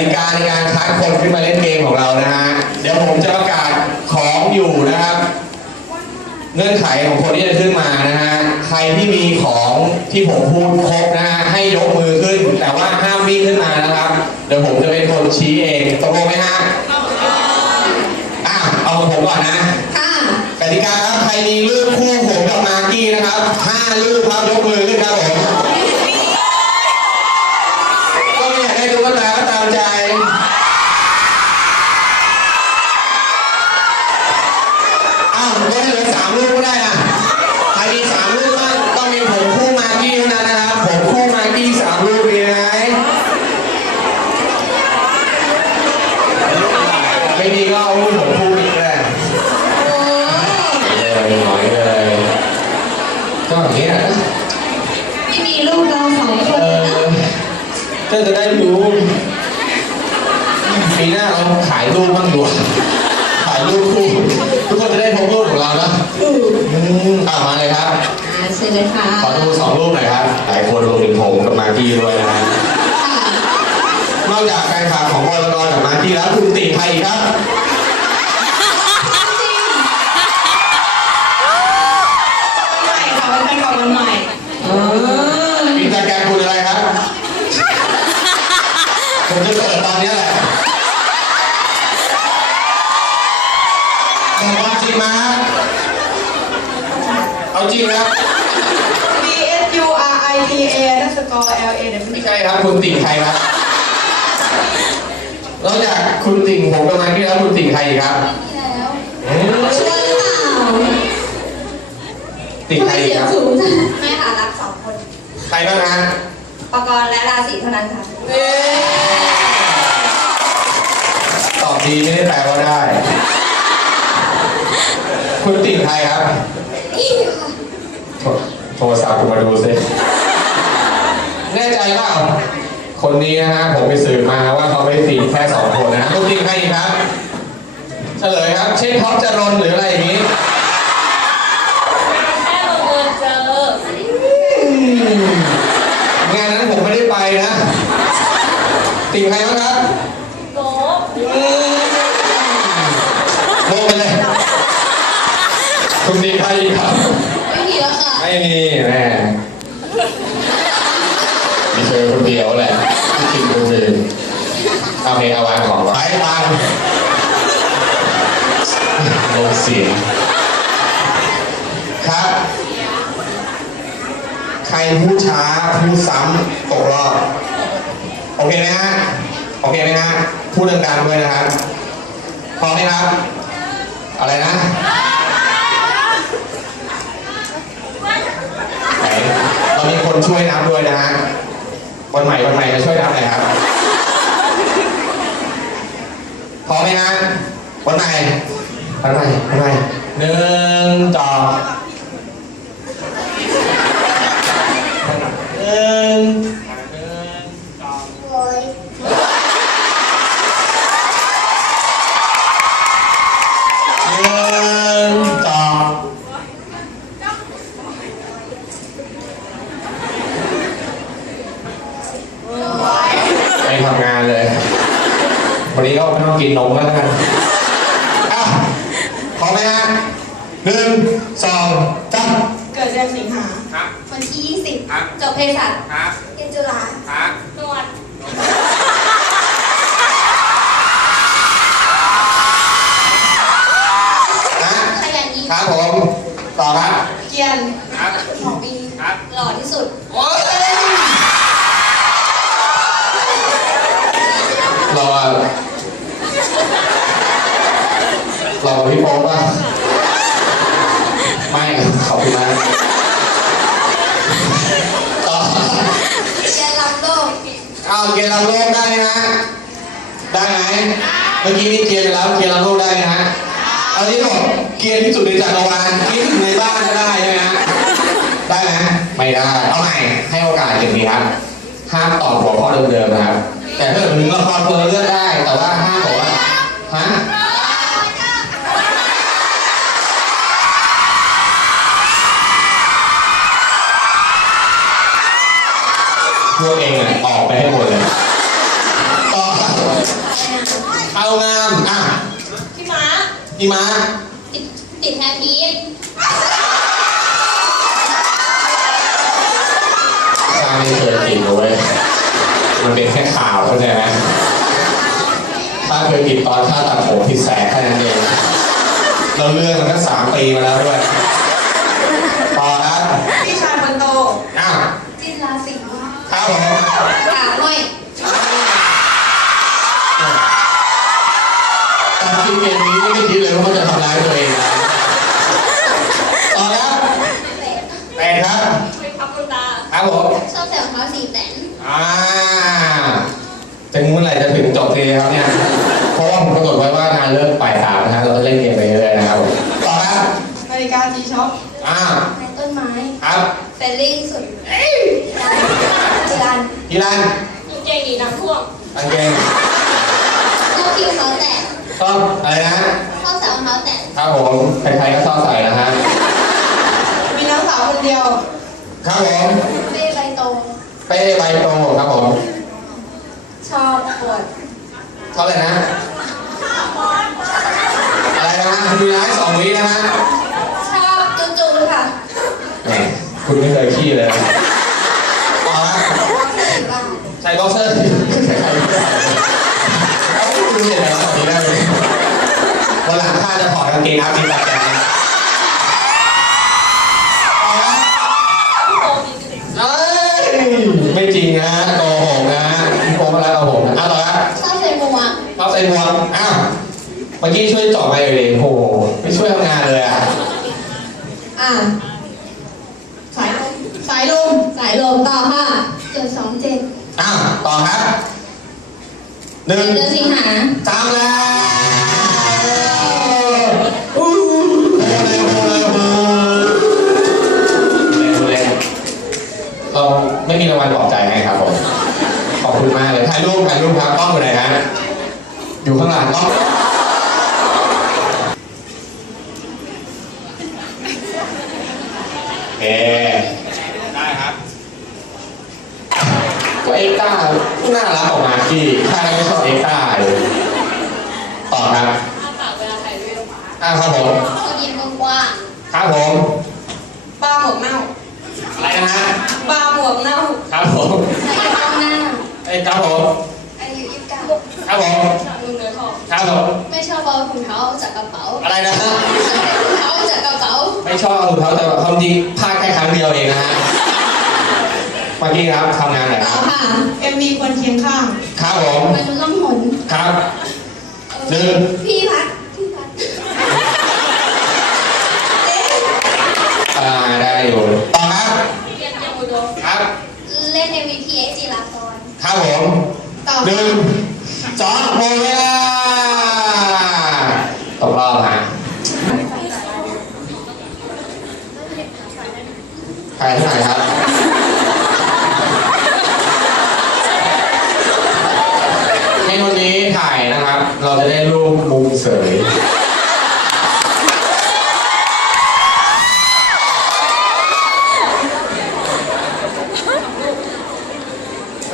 ติกาในการคัดคนขึ้นมาเล่นเกมของเรานะฮะ เดี๋ยวผมจะประกาศของอยู่นะครับ เงื่อนไขของคนที่จะขึ้นมานะฮะ ใครที่มีของที่ผมพูดครบนะฮะ ให้ยกมือขึ้น แต่ว่าห้ามวิ่งขึ้นมานะครับ เดี๋ยวผมจะเป็นคนชี้เองตกลงไหมฮะอะเอาของผมก่อนนะค่ะกติกาครับ ใครมีรูปคู่ผมกับมากกี้นะครับห้ารูปครับยกมือขึ้นครับผม ก็ไม่อยากได้ดูก็ตามก็ตามใจ อ้าวลดให้เหลือสามรูปก็ได้นะใครมีสามรูปบ้างต้องมีผมคู่มากกี้เท่านั้นนะครับ ผมคู่มากกี้สามรูปมีไหม ไม่มีก็เอารูปผมคู่อีกก็ได้โอ้เลยน้อยเลยก็อย่างนี้นะไม่มีลูกเราสองคเอนเลยอนะก็จะได้รู้ปีหน้าเราขายรูปบ้างดูขายรูปคู่ทุกคนจะได้พบรูปของเรานะอืออืมอ่ามาเลยครับ อ่าเชิญเลยค่ะขอดูสองรูปหน่อยครับ หลายคนรวมถึงผมกับมากกี้ด้วยนะฮะค่ะ นอกจากแฟนคลับของบอลลอนกับมากกี้แล้วคุณติใครอีกครับใหม่ค่ะเป็นแฟนเก่าวันใหม่เอออินสตาแกรมคุณอะไรครับผมจะเปิดตอนนี้แหละบอกความจริงมาครับเอาจริงนะ B S U R I T A นักสกอร์ L A W ไม่ใช่ครับคุณติ่งใครครับ นอกจากคุณติ่งผมกับมากกี้แล้วคุณติ่งใครอีกครับแล้วอืมชวนหรือเปล่าติ่งใครอีกเสียคงรับสูงจังไม่ค่ะรักสองคนใครบ้างฮะปกรณ์และราศีเท่านั้นค่ะ ตอบดีไม่ได้แปลว่าได้ คุณติ่งใครครับนี่ค่ะโทรโทรศัพท์คุณมาดูสิแน่ใจเปล่า คนนี้นะฮะผมไปสืบมาว่าเขาไม่ได้ติ่แค่สองคนนะตุ๊กติ่งใครอีกครับ เฉลยครับ เช่นท็อปจรนหรืออะไรอย่างนี้ แค่บังเอิญเจอ งานนั้นผมไม่ได้ไปนะ ติ่งใครบ้างครับ โก อืมลงไปเลยคุณติ่งใครอีกครับ ไม่มีแล้วค่ะ ไม่มีแม่มีเธอคนเดียวแหละที่ติ่งคนอื่นเอาเพลงเอาวางของไว้ตามลงเสียงครับ ใครพูดช้าพูดซ้ำตกรอบ โอเคไหมฮะ โอเคไหมฮะ พูดดังๆด้วยนะครับ พร้อมไหมครับ อะไรนะไหนเรามีคนช่วยนับด้วยนะฮะ วันใหม่วันใหม่มาช่วยนับหน่อยครับ พอไหมฮะวันใหม่วันใหม่วันใหม่หนึ่งจองหนึ่งหนึ่งสองหนึ่งสอง ไปทำงานเลย วันนี้ก็ไม่ต้องกินนมแล้วกันอะพร้อมไหมฮะหนึ่งสองสาม เกิดเดือนสิงหาวันที่ครับ20จบเภสัชครับเรียนจุฬาครับนวดนะขยันดีครับผม ต่อครับ เกียนครับหมอบีครับหล่อที่สุดโอ้ยรอรอพี่โป๊ เอาเกียร์ลำโลกได้นะฮะได้ไหมเมื่อกี้นี่เกียร์ไปแล้วเกียร์ลำโลกได้นะฮะเอาที่บอกเกียร์ที่สุดในจักรวาลเกลียที่สุดในบ้านก็ได้ใช่ไหมฮะได้ไหมไม่ได้เอาใหม่ให้โอกาสอย่างนี้ครับห้ามตอบหัวข้อเดิมๆนะครับ แต่ถ้าเกิดมึงละครเพลเลือกได้ แต่ว่าห้ามบอกว่าฮะ พี่ม้าติดติดแฮปปี้ข้าไม่เคยกินเลยมันเป็นแค่ข่าวเข้าใจไหมข้าเคยกินตอนข้าตัดผมผิดแสกแค่นั้นเองเราเลื่อนมันก็สามปีมาแล้วด้วย ร้ายตัวเองนะต่อครับแปดครับขอบคุณตาครับผมชอบแต่งเท้าสีแตนอ่าจะงูเมื่อไหร่จะถึงจบทีครับเนี่ยเพราะว่าผมกำหนดไว้ว่างานเลิกบ่ายสามนะฮะเราจะเล่นเกมไปเรื่อยๆนะครับผมต่อครับนาฬิกาจีช็อปอ่าในต้นไม้ครับเฟรนลี่ที่สุดจิรันกีรันยูเกงหนีน้ำท่วมกางเกงชอบคิวเขาแตกชอบอะไรนะ ชอบใส่รองเท้าแตะครับผมใครๆก็ชอบใส่นะฮะมีน้องสาวคนเดียวครับผมเป้ใบโตเป้ใบโตครับผมชอบปวดชอบอะไรนะอะไรนะมีร้ายสองวินะฮะชอบจุ๊จุค่ะแหมคุณไม่เคยขี้เลยต่อฮะใส่บ็อกเซอร์ ครับมีแบบแกนเอ้ยไม่จริงนะโกหกนะพี่โกงมาแล้วโกหกนะเอาต่อครับชอบใส่หมวกเราใส่หมวกอ้าวเมื่อกี้ช่วยเจาะไปเลยโอ้โหไม่ช่วยทำงานเลยอะอ่าสายลมสายลมสายลมต่อค่ะเจ็ดสองเจ็ดอ้าวต่อครับหนึ่งเดือนสิงหาจำแล้ว อยู่ข้างหลังกล้องเอได้ครับก็เอ็กต้าน่ารักออกมาที่ใครไม่ชอบเอ็กต้าเลยต่อครับเวลาถ่ายรูปอ่าครับผมชอบยิ้มกว้างครับผมปลาหมวกเน่าอะไรนะฮะปลาหมวกเน่าครับผมๆใส่กระเป๋าหน้าไอ้ยครับผมอายุยี่สิบเก้าครับผมลุงเนื้อทอง ครับผมไม่ชอบเอาถุงเท้าออกจากกระเป๋า อะไรนะฮะถุงเท้าออกจากกระเป๋า ไม่ชอบเอาถุงเท้าแต่ว่าความจริงพลาดแค่ครั้งเดียวเองนะฮะเมื่อกี้ครับทำงานไหนคต่รัอบค่ะเอ็มวีคนเคียงข้างครับผมมนุษย์ล่องหนครับหนึ่งพี่พัดพี่พัดอ่าได้อยู่ต่อครับเรียนยังอุดมครับเล่น MVP เอจีลาซอนครับผมต่อหนึ่งสองหมดเวลา ตกรอบฮะใครที่ไหนครับให้คนนี้ถ่ายนะครับ เราจะได้รูปมุมเสย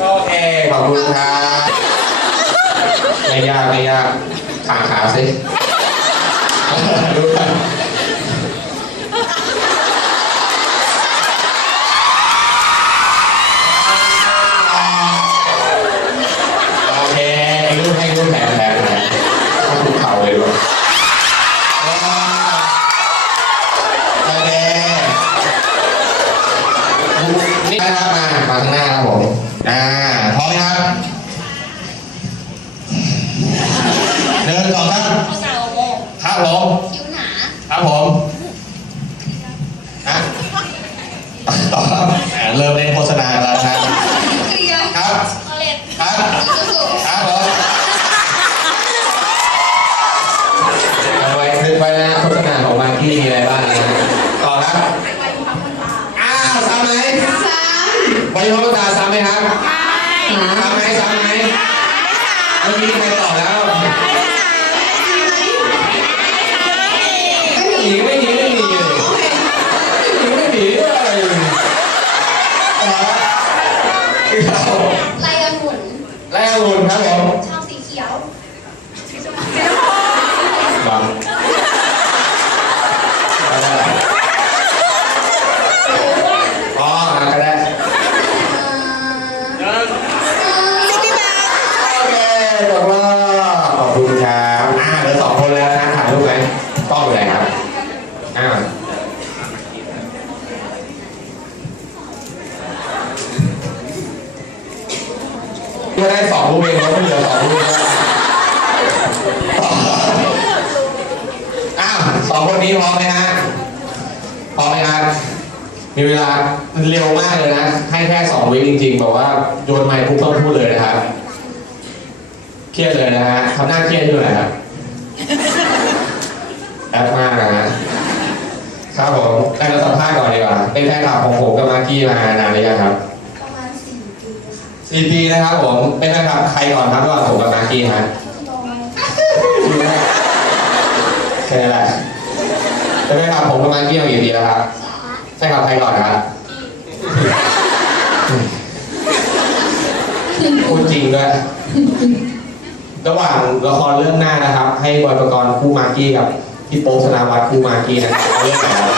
โอเคขอบคุณครับไม่ยากไม่ยากขาขาสิ Yeah. เริ่มเล่นโฆษณาแล้วนะครับ เคลียร์ ครับ คอเลต ครับ อีซูซู ครับผมเอาไว้นึกไว้นะโฆษณาของมากกี้มีอะไรบ้างนะต่อครับ ไปพักคนตา อ้าวซ้ำไหม สาม ไว้พบตาซ้ำไหมครับซ้ำไหมซ้ำไหมเมื่อกี้ใครตอบแล้วไม่หนีไม่หนีไม่หนีเลยไม่หนีเลยต่อครับ ไลออนหมุน ไล่องุ่นครับผม ชอบสีเขียว ค ก็ได้สองลูกเองแล้วไม่เหลือสองลูกแล้วอ้าวสองคนนี้พร้อมไหมฮะพร้อ มไหมครับมีเวลาเร็วมากเลยนะ ให้แค่สองวิจริงๆบอกว่าโยนไมค์ปุ๊บต้องพูดเลยนะครับ เครียดเลยนะฮะทำหน้าเครียดด้วยนะครับแอปมากนะฮะครับผมให้เราสัมภาษณ์ก่อนดีกว่าเป็นแฟนคลับของผมกับมากกี้มานานหรือยังครับประมาณสี่ปีค่ะสี่ปีนะครับผมเป็นแฟนคลับใครก่อนครับระหว่างผมกับมากกี้ฮะน้อยแค่นั้นแหละเป็นแฟนคลับผมกับมากกี้มากี่ปีแล้วครับ แฟนคลับใครก่อนครับพูดจริงด้วย ระหว่างละครเรื่องหน้านะครับ ให้บอยประกรณ์คู่มากกี้กับพี่โป๊ปธนาวัฒน์คู่มากกี้นะครับเอาเรื่องไหนครับ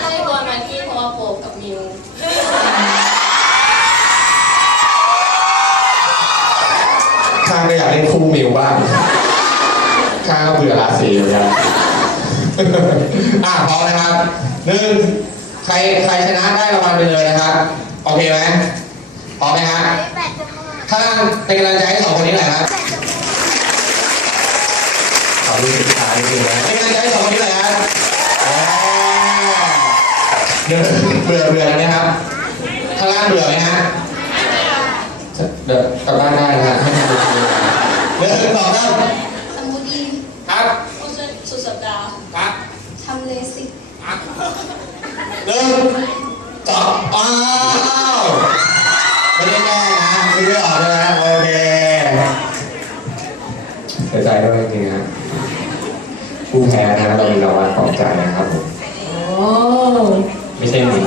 ให้บอลมากี้เพราะว่าโป๊ปกับมิวข้างก็อยากเล่นคู่มิวบ้างข้างก็เบื่อราศีเหมือนกันอะพร้อมนะครับหนึ่ง ใครใครชนะได้รางวัลไปเลยนะครับโอเคไหมพร้อมไหมฮะข้างเป็นกำลังใจให้สองคนนี้หน่อยครับขอดูสิขาจริงๆนะเป็นกำลังใจให้สองคนนี้หน่อยครับอ่าเดี๋ยวเบื่อเบื่อแล้วนะครับข้างล่างเบื่อไหมฮะเดี๋ยวกลับบ้านได้นะฮะให้ทำเป็นทีนะเดินต่อครับ สมูดี ครับ ผู้ช่วยสุดสัปดาห์ ครับ ทำเลสิก ครับหนึ่งสองอ้าวไม่ได้แน่นะไม่ได้ออกเลยนะโอเคเสียใจด้วยจริงๆนะผู้แพ้นะเรามีรางวัลปลอบใจนะครับผมโอ้ไม่ใช่หมี